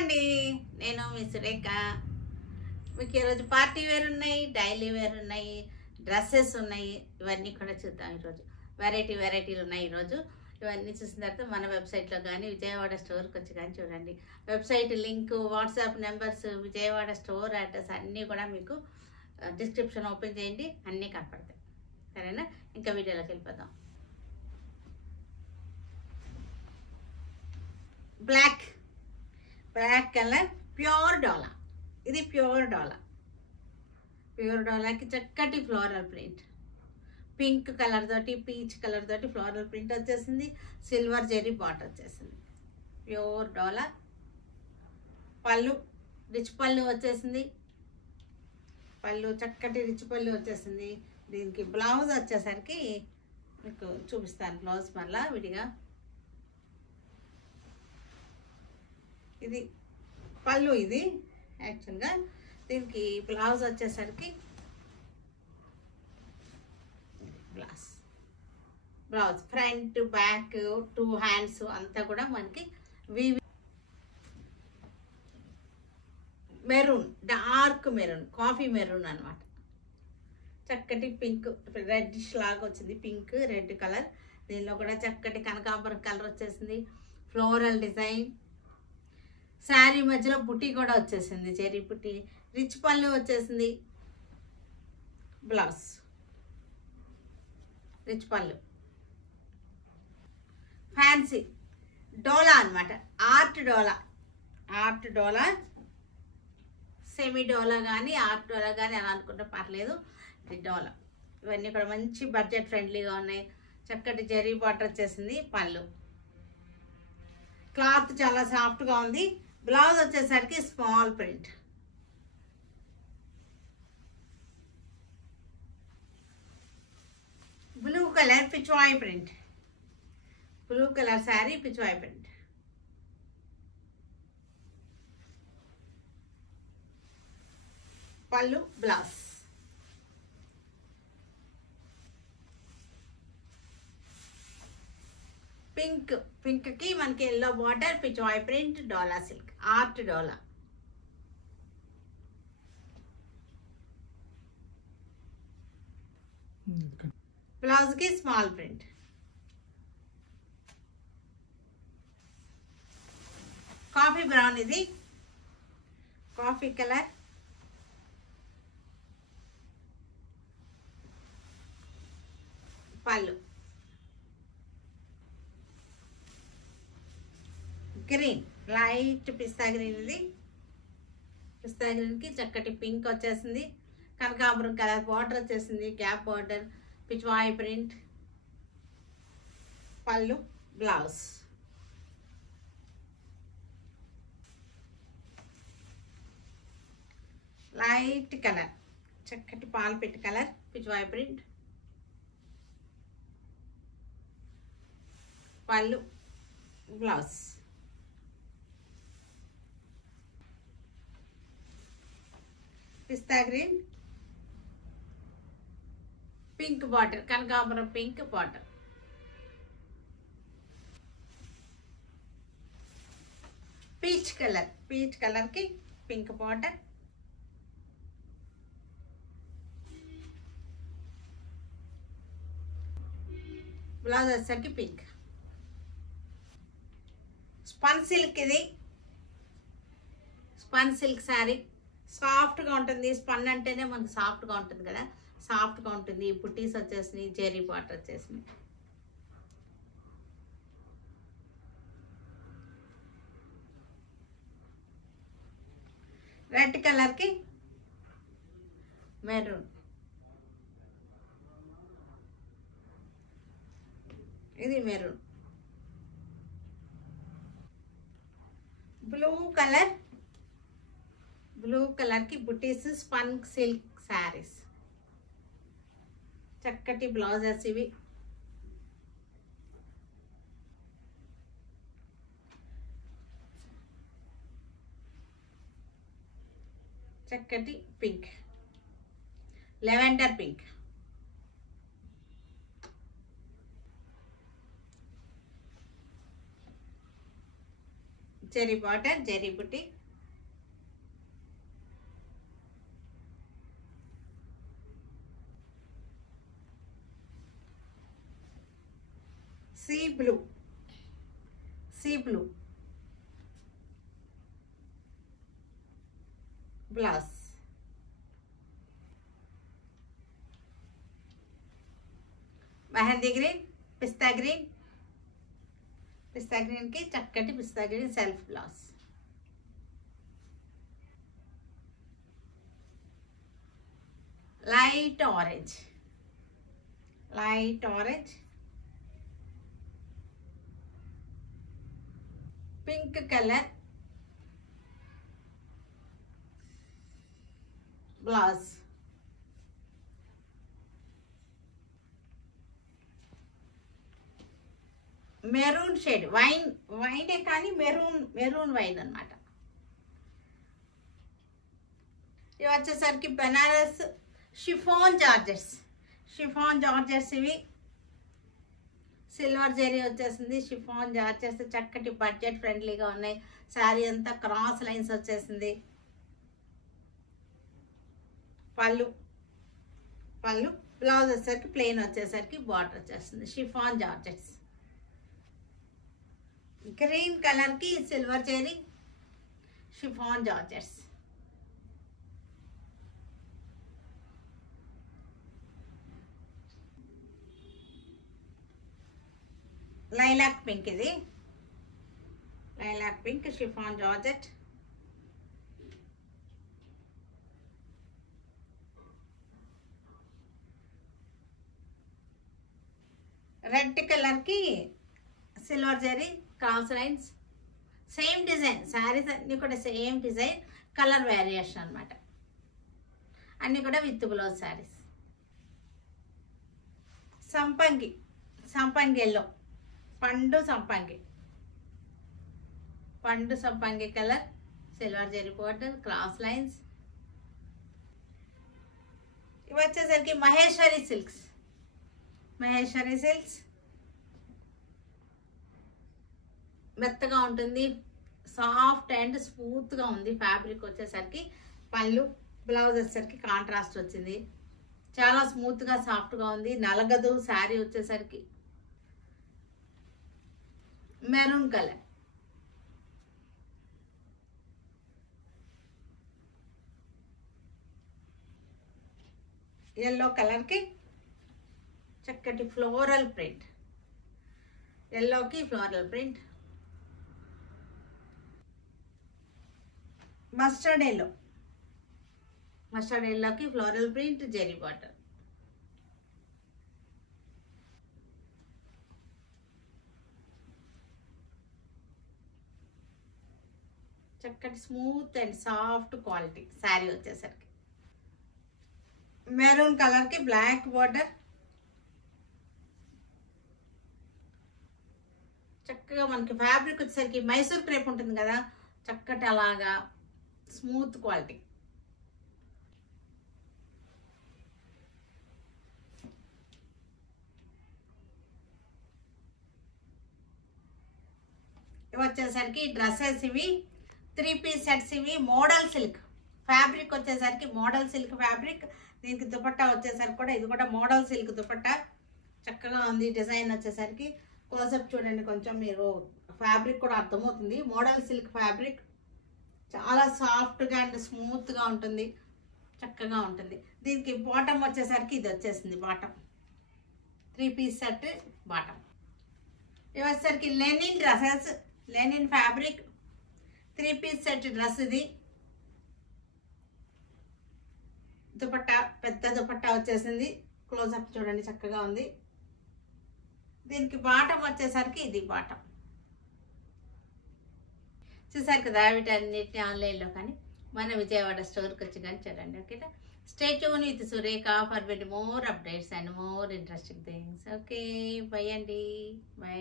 అండి, నేను మీ సురేఖ. మీకు ఈరోజు పార్టీ వేర్ ఉన్నాయి, డైలీ వేర్ ఉన్నాయి, డ్రెస్సెస్ ఉన్నాయి. ఇవన్నీ కూడా చూద్దాం. ఈరోజు వెరైటీలు ఉన్నాయి. ఈరోజు ఇవన్నీ చూసిన తర్వాత మన వెబ్సైట్లో కానీ విజయవాడ స్టోర్కి వచ్చి కానీ చూడండి. Website link, WhatsApp numbers, Vijayawada store address అన్నీ కూడా మీకు డిస్క్రిప్షన్ ఓపెన్ చేయండి, అన్నీ కనపడతాయి. సరేనా? ఇంకా వీడియోలోకి వెళ్ళిపోదాం. బ్లాక్ కలర్ ప్యూర్ డోలా. ఇది ప్యూర్ డోలాకి చక్కటి ఫ్లోరల్ ప్రింట్, పింక్ కలర్ తోటి పీచ్ కలర్ తోటి ఫ్లోరల్ ప్రింట్ వచ్చేసింది. సిల్వర్ జెరీ బాట్ వచ్చేసింది. ప్యూర్ డోలా. పళ్ళు రిచ్ పళ్ళు వచ్చేసింది. చక్కటి రిచ్ పళ్ళు వచ్చేసింది. దీనికి బ్లౌజ్ వచ్చేసరికి మీకు చూపిస్తాను. బ్లౌజ్ మళ్ళా విడిగా. ఇది పళ్ళు. ఇది యాక్చువల్గా దీనికి బ్లౌజ్ వచ్చేసరికి బ్లౌజ్ ఫ్రంట్ బ్యాక్ 2 హ్యాండ్స్ అంతా కూడా మనకి maroon, dark maroon, coffee maroon అన్నమాట. చక్కటి పింక్, రెడ్డిష్ లాగా వచ్చింది. Pink red colour. దీనిలో కూడా చక్కటి కనకాంబరం కలర్ వచ్చేసింది. Floral design. శారీ మధ్యలో బుట్టి కూడా వచ్చేసింది, చెరీ బుట్టి. రిచ్ పళ్ళు వచ్చేసింది. బ్లౌజ్ రిచ్ పళ్ళు. ఫ్యాన్సీ డోలా అన్నమాట. ఆర్ట్ డోలా, సెమీ డోలా కానీ ఆర్ట్ డోలా కానీ అలా అనుకుంటే పర్లేదు. ఇది డోలా. ఇవన్నీ కూడా మంచి బడ్జెట్ ఫ్రెండ్లీగా ఉన్నాయి. చక్కటి జెరీ బార్డర్ వచ్చేసింది. పళ్ళు. క్లాత్ చాలా సాఫ్ట్గా ఉంది. బ్లౌజ్ వచ్చేసరికి small print. Blue colour Pichwai print. Blue colour sari Pichwai print. పళ్ళు, బ్లౌజ్. పింక్కి మనకి ఎల్లో బార్డర్, పిచ్వాయి ప్రింట్, డోలా సిల్క్, ఆర్ట్ డోలా. బ్లౌజ్కి స్మాల్ ప్రింట్. Coffee brown. ఇది కాఫీ కలర్. పళ్ళు గ్రీన్, లైట్ పిస్తా గ్రీన్. ఇది పిస్తా గ్రీన్కి చక్కటి పింక్ వచ్చేసింది. కనకాంబరం కలర్ బార్డర్ వచ్చేసింది. Gap border, Pichwai print. పళ్ళు, బ్లౌజ్. లైట్ కలర్, చక్కటి పాలపిట్ట కలర్, పిచ్వాయి ప్రింట్. పళ్ళు, బ్లౌజ్. పిస్తా గ్రీన్, పింక్ బార్డర్, కనకాంబరం పింక్ బార్డర్. పీచ్ కలర్కి పింక్ బార్డర్. బ్లౌజ్ వచ్చేసరికి పింక్. Spun silk. ఇది స్పన్ సిల్క్ శారీ. సాఫ్ట్గా ఉంటుంది. స్పన్ అంటేనే మనకు సాఫ్ట్గా ఉంటుంది కదా, సాఫ్ట్గా ఉంటుంది. బుట్టీస్ వచ్చేసినాయి, జెరీ బార్డర్ వచ్చేసినాయి. రెడ్ కలర్కి మెరూన్. ఇది మెరూన్. బ్లూ కలర్కి బుటీస్, స్పన్ సిల్క్ శారీస్. చక్కటి బ్లౌజెస్ ఇవి. చక్కటి pink, lavender pink. Zari border, zari buti. Sea blue, sea blue blouse. Mehndi green, pista green, pista గ్రీన్కి చక్కటి pista green self blouse. Light orange, light orange, pink colour blouse. Maroon shade, వైనే కానీ మెరూన్ వైన్ అన్నమాట. ఇవి వచ్చేసరికి Banaras chiffon georgettes, chiffon georgettes. ఇవి సిల్వర్ జరీ వచ్చేసింది. షిఫాన్ జార్జెట్స్ చక్కటి బడ్జెట్ ఫ్రెండ్లీగా ఉన్నాయి. శారీ అంతా క్రాస్ లైన్స్ వచ్చేసింది. పళ్ళు, బ్లౌజ్ వచ్చేసరికి ప్లెయిన్ వచ్చేసరికి బార్డర్ వచ్చేస్తుంది. Chiffon georgettes. గ్రీన్ కలర్కి silver zari chiffon georgettes. Lilac pink, ఇది lilac pink chiffon georgette. Red కలర్కి silver zari cross lines. Same design, saris అన్నీ కూడా సేమ్ డిజైన్, కలర్ వేరియేషన్ అన్నమాట. అన్నీ కూడా విత్ బ్లౌజ్ శారీస్. సంపంగి, సంపంగి ఎల్లో, పండు సంపంగి colour, silver zari border, cross lines. ఇవి వచ్చేసరికి మహేశ్వరి సిల్క్స్, మహేశ్వరి సిల్క్స్. మెత్తగా ఉంటుంది, సాఫ్ట్ అండ్ స్మూత్గా ఉంది ఫ్యాబ్రిక్ వచ్చేసరికి. పళ్ళు, బ్లౌజ్ వచ్చేసరికి కాంట్రాస్ట్ వచ్చింది. చాలా స్మూత్గా సాఫ్ట్గా ఉంది, నలగదు. శారీ వచ్చేసరికి మెరూన్ కలర్, ఎల్లో కలర్కి చక్కటి ఫ్లోరల్ ప్రింట్, ఎల్లోకి ఫ్లోరల్ ప్రింట్. మస్టర్డ్ ఎల్లోకి ఫ్లోరల్ ప్రింట్, జెరీ బార్డర్. చక్కటి smooth and soft quality sari వచ్చేసరికి. మెరూన్ కలర్కి బ్లాక్ బార్డర్. చక్కగా మనకి ఫ్యాబ్రిక్ వచ్చేసరికి మైసూర్ క్రేప్ ఉంటుంది కదా, చక్కటి అలాగా స్మూత్ క్వాలిటీ. ఇవి వచ్చేసరికి డ్రెస్సెస్, ఇవి 3 పీస్ సెట్స్. ఇవి మోడల్ సిల్క్ ఫ్యాబ్రిక్ వచ్చేసరికి, మోడల్ సిల్క్ ఫ్యాబ్రిక్. దీనికి దుపట్టా వచ్చేసరికి కూడా ఇది కూడా మోడల్ సిల్క్ దుపట్టా. చక్కగా ఉంది డిజైన్ వచ్చేసరికి. క్లోజప్ చూడండి కొంచెం, మీరు ఫ్యాబ్రిక్ కూడా అర్థమవుతుంది. మోడల్ సిల్క్ ఫ్యాబ్రిక్ చాలా సాఫ్ట్గా అండ్ స్మూత్గా ఉంటుంది, చక్కగా ఉంటుంది. దీనికి బాటమ్ వచ్చేసరికి ఇది వచ్చేసింది బాటమ్, 3 పీస్ సెట్ బాటమ్. ఇవి వచ్చేసరికి linen dresses, linen fabric 3 piece set dress. ఇది దుపట్టా, పెద్ద దుపట్టా వచ్చేసింది. క్లోజప్ చూడండి చక్కగా ఉంది. దీనికి బాటమ్ వచ్చేసరికి ఇది బాటమ్. చూసారు కదా వీటన్నిటిని ఆన్లైన్లో కానీ మన విజయవాడ స్టోర్కి వచ్చి కానీ చూడండి. ఓకేనా? Stay tune with Surekha for more updates and more interesting things. Okay, by అండి, బై.